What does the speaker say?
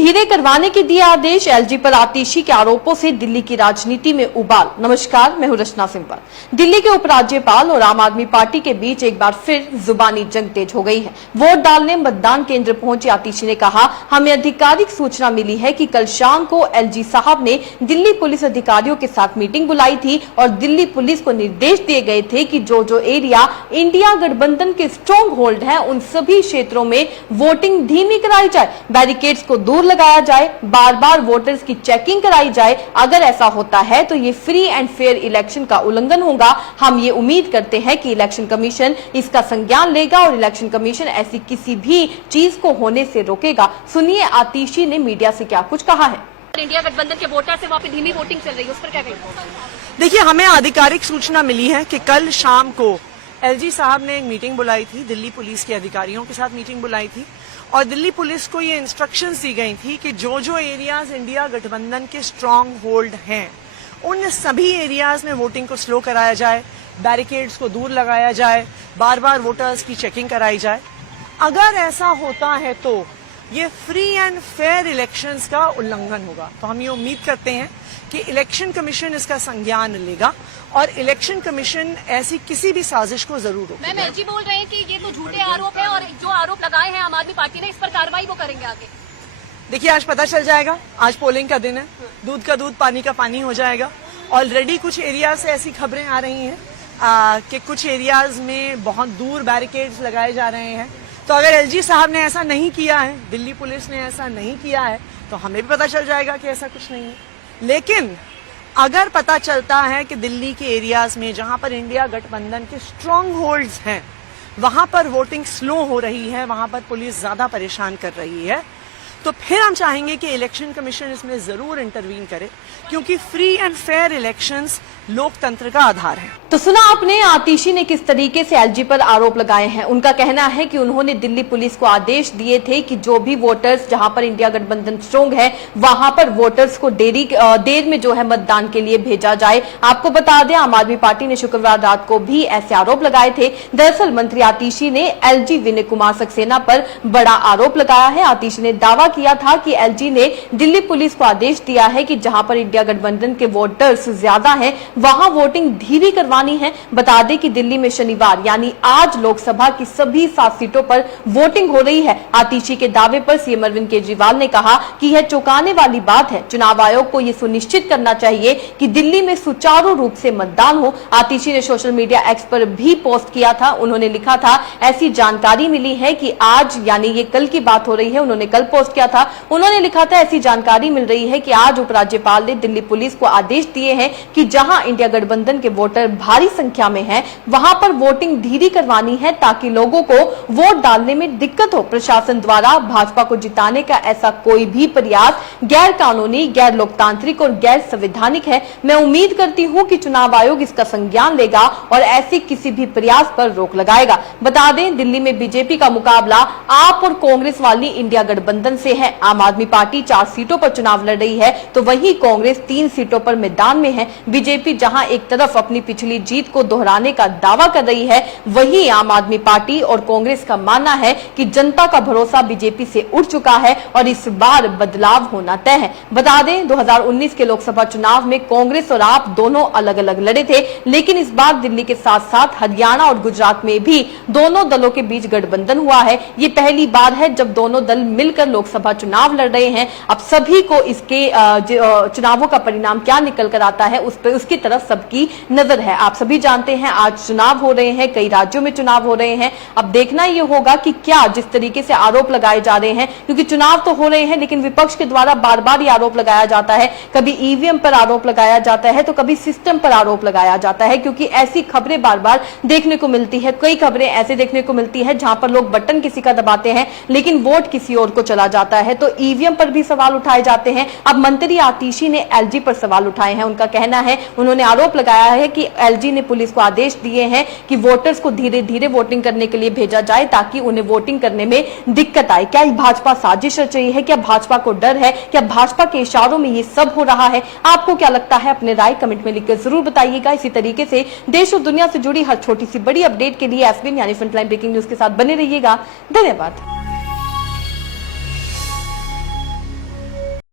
धीरे करवाने के दिए आदेश, एलजी पर आतिशी के आरोपों से दिल्ली की राजनीति में उबाल। नमस्कार, मैं हूं रचना सिंपल। दिल्ली के उपराज्यपाल और आम आदमी पार्टी के बीच एक बार फिर जुबानी जंग तेज हो गई है। वोट डालने मतदान केंद्र पहुंचे आतिशी ने कहा, हमें आधिकारिक सूचना मिली है कि कल शाम को एलजी साहब ने दिल्ली पुलिस अधिकारियों के साथ मीटिंग बुलाई थी और दिल्ली पुलिस को निर्देश दिए गए थे कि जो एरिया इंडिया गठबंधन के स्ट्रॉन्ग होल्ड है उन सभी क्षेत्रों में वोटिंग धीमी कराई जाए, बैरिकेड्स को दूर लगाया जाए, बार बार वोटर्स की चेकिंग कराई जाए। अगर ऐसा होता है तो ये फ्री एंड फेयर इलेक्शन का उल्लंघन होगा। हम ये उम्मीद करते हैं कि इलेक्शन कमीशन इसका संज्ञान लेगा और इलेक्शन कमीशन ऐसी किसी भी चीज को होने से रोकेगा। सुनिए आतिशी ने मीडिया से क्या कुछ कहा है। इंडिया गठबंधन के वोटर से वहाँ पे धीमी वोटिंग चल रही है, उस पर क्या कहेंगे? देखिए, हमें आधिकारिक सूचना मिली है कि कल शाम को एलजी साहब ने एक मीटिंग बुलाई थी, दिल्ली पुलिस के अधिकारियों के साथ मीटिंग बुलाई थी और दिल्ली पुलिस को ये इंस्ट्रक्शंस दी गई थी कि जो एरियाज इंडिया गठबंधन के स्ट्रांग होल्ड हैं उन सभी एरियाज में वोटिंग को स्लो कराया जाए, बैरिकेड्स को दूर लगाया जाए, बार बार वोटर्स की चेकिंग कराई जाए। अगर ऐसा होता है तो ये फ्री एंड फेयर इलेक्शंस का उल्लंघन होगा। तो हम ये उम्मीद करते हैं कि इलेक्शन कमीशन इसका संज्ञान लेगा और इलेक्शन कमीशन ऐसी किसी भी साजिश को जरूर रोकेगा। मैम, एलजी बोल रहे हैं कि ये तो झूठे आरोप है और जो आरोप लगाए हैं आम आदमी पार्टी ने, इस पर कार्रवाई वो करेंगे आगे। देखिए, आज पता चल जाएगा। आज पोलिंग का दिन है, दूध का दूध पानी का पानी हो जाएगा। ऑलरेडी कुछ एरियाज से ऐसी खबरें आ रही हैं कि कुछ एरियाज में बहुत दूर बैरिकेड्स लगाए जा रहे हैं। तो अगर एलजी साहब ने ऐसा नहीं किया है, दिल्ली पुलिस ने ऐसा नहीं किया है, तो हमें भी पता चल जाएगा कि ऐसा कुछ नहीं है। लेकिन अगर पता चलता है कि दिल्ली के एरियाज में जहां पर इंडिया गठबंधन के स्ट्रॉन्ग होल्ड्स हैं वहां पर वोटिंग स्लो हो रही है, वहां पर पुलिस ज्यादा परेशान कर रही है, तो फिर हम चाहेंगे कि इलेक्शन कमीशन इसमें जरूर इंटरवीन करे, क्योंकि फ्री एंड फेयर इलेक्शंस लोकतंत्र का आधार है। तो सुना आपने आतिशी ने किस तरीके से एलजी पर आरोप लगाए हैं। उनका कहना है कि उन्होंने दिल्ली पुलिस को आदेश दिए थे कि जो भी वोटर्स जहां पर इंडिया गठबंधन स्ट्रॉन्ग है वहां पर वोटर्स को देर में जो है मतदान के लिए भेजा जाए। आपको बता दें, आम आदमी पार्टी ने शुक्रवार रात को भी ऐसे आरोप लगाए थे। दरअसल मंत्री आतिशी ने एलजी विनय कुमार सक्सेना पर बड़ा आरोप लगाया है। आतिशी ने दावा किया था कि एलजी ने दिल्ली पुलिस को आदेश दिया है कि जहां पर इंडिया गठबंधन के वोटर्स ज्यादा हैं वहां वोटिंग धीमी करवानी है। बता दें कि दिल्ली में शनिवार यानी आज लोकसभा की सभी 7 सीटों पर वोटिंग हो रही है। आतिशी के दावे पर सीएम अरविंद केजरीवाल ने कहा कि यह चौंकाने वाली बात है। चुनाव आयोग को यह सुनिश्चित करना चाहिए कि दिल्ली में सुचारू रूप से मतदान हो। आतिशी ने सोशल मीडिया एक्स पर भी पोस्ट किया था। उन्होंने लिखा था, ऐसी जानकारी मिली है कि आज यानी ये कल की बात हो रही है, उन्होंने कल पोस्ट किया था। उन्होंने लिखा था, ऐसी जानकारी मिल रही है कि आज उपराज्यपाल ने दिल्ली पुलिस को आदेश दिए हैं कि जहां इंडिया गठबंधन के वोटर भारी संख्या में हैं वहां पर वोटिंग धीरे करवानी है ताकि लोगों को वोट डालने में दिक्कत हो। प्रशासन द्वारा भाजपा को जिताने का ऐसा कोई भी प्रयास गैर कानूनी, गैर लोकतांत्रिक और गैर संवैधानिक है। मैं उम्मीद करती हूं कि चुनाव आयोग इसका संज्ञान लेगा और ऐसे किसी भी प्रयास पर रोक लगाएगा। बता दें, दिल्ली में बीजेपी का मुकाबला आप और कांग्रेस वाली इंडिया गठबंधन से है। आम आदमी पार्टी 4 सीटों पर चुनाव लड़ रही है तो वहीं कांग्रेस 3 सीटों पर मैदान में है। बीजेपी जहां एक तरफ अपनी पिछली जीत को दोहराने का दावा कर रही है, वहीं आम आदमी पार्टी और कांग्रेस का मानना है कि जनता का भरोसा बीजेपी से उठ चुका है और इस बार बदलाव होना तय है। बता दें, 2019 के लोकसभा चुनाव में कांग्रेस और आप दोनों अलग अलग लड़े थे, लेकिन इस बार दिल्ली के साथ साथ हरियाणा और गुजरात में भी दोनों दलों के बीच गठबंधन हुआ है। ये पहली बार है जब दोनों दल मिलकर लोकसभा चुनाव लड़ रहे हैं। अब सभी को इसके चुनावों का परिणाम क्या निकल कर आता है उसकी तरफ सबकी नजर है। आप सभी जानते हैं आज चुनाव हो रहे हैं, कई राज्यों में चुनाव हो रहे हैं। अब देखना यह होगा कि क्या जिस तरीके से आरोप लगाए जा रहे हैं, क्योंकि चुनाव तो हो रहे हैं लेकिन विपक्ष के द्वारा बार बार ये आरोप लगाया जाता है, कभी ईवीएम पर आरोप लगाया जाता है तो कभी सिस्टम पर आरोप लगाया जाता है, क्योंकि ऐसी खबरें बार बार देखने को मिलती है। कई खबरें ऐसे देखने को मिलती है जहां पर लोग बटन किसी का दबाते हैं लेकिन वोट किसी और को चला जाता है। तो ईवीएम पर भी सवाल उठाए जाते हैं। अब मंत्री आतिशी ने एलजी पर सवाल उठाए हैं। उनका कहना है, उन्होंने आरोप लगाया है कि एलजी ने पुलिस को आदेश दिए हैं कि वोटर्स को धीरे धीरे वोटिंग करने के लिए भेजा जाए ताकि उन्हें वोटिंग करने में दिक्कत आए। क्या भाजपा साजिश रच रही है? क्या भाजपा को डर है? क्या भाजपा के इशारों में ये सब हो रहा है? आपको क्या लगता है? अपने राय कमेंट में लिखकर जरूर बताइएगा। इसी तरीके से देश और दुनिया से जुड़ी हर छोटी सी बड़ी अपडेट के लिए एसबीएन यानी फ्रंटलाइन ब्रेकिंग न्यूज के साथ बने रहिएगा। धन्यवाद।